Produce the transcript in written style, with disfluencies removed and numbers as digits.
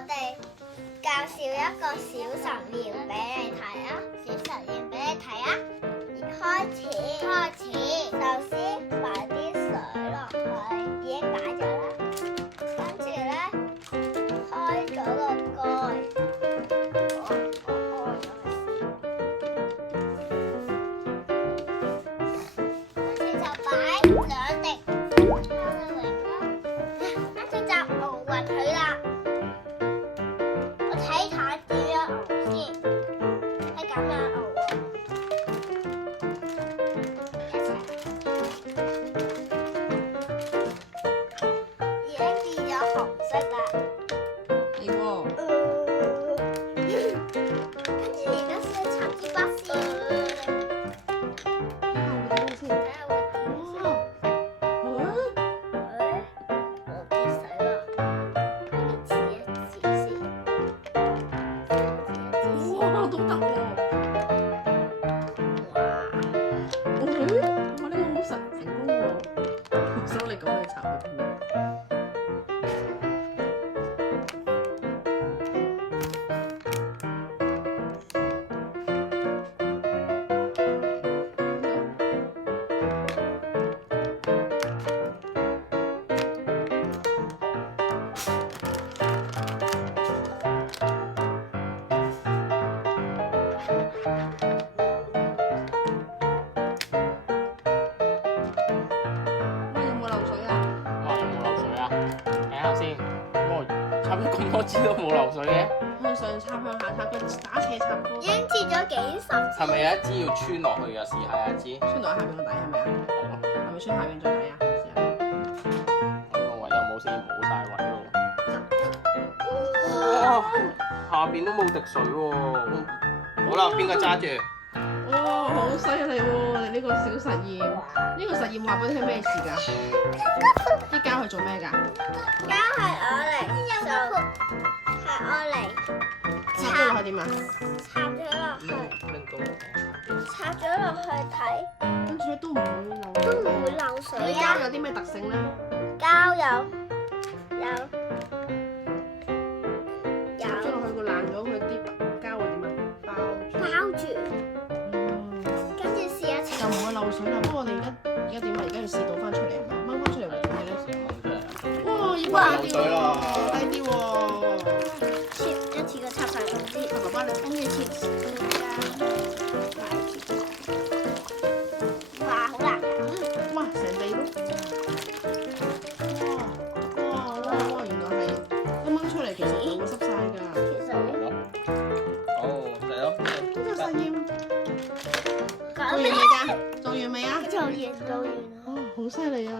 哋介紹一個小實驗俾你睇啊！小實驗俾你睇啊！開始。首先擺啲水落去，已經擺咗啦。跟住咧，開咗個蓋，我開咗佢先。跟住就擺2滴香味啦，跟住就熬勻佢啦。我睇下點樣熬先，係咁樣熬喎。已經變咗紅色啦。係喎。跟住而家先插支筆先。睇下會點先。我跌水啦，我哋指一指先。哇，都得喎！哇，呢個好成功喎！收你講去插佢邊？插咗咁多支都冇漏水嘅，向上插向下插，佢打斜插多。已經切咗幾十次。係咪有一支要穿落去啊？試下一支。穿落下邊個底係咪啊？係咯。係咪穿下邊最底啊？試下。呢個位有冇先？冇晒位喎。哇！下邊都冇滴水喎。好啦，邊個揸住？哇，好犀利喎！你呢個小實驗，呢個實驗話俾你聽咩事㗎？啲膠係做咩㗎？膠係我嚟做，係我嚟插咗落去點啊？插咗落去，插咗落去睇，跟住咧都唔會漏。都唔會漏水啲啊！膠有啲咩特性咧？膠有插咗落去個爛咗，佢啲膠會點啊？包住，跟住試一次就唔會漏水啦。不過我哋而家點啊？而家要試倒翻出嚟啊嘛，掹翻出嚟為點嘅咧？哇！已經漏水啦！低啲喎。切一次過插晒兩支，爸爸你跟住切哇！好難㗎！哇！成地都哇！原來係一掹出嚟，其實就會濕晒㗎。其實係咯。哦，係咯。呢個實驗做完講咩？未㗎？做完未啊？做完。哦，好犀利啊！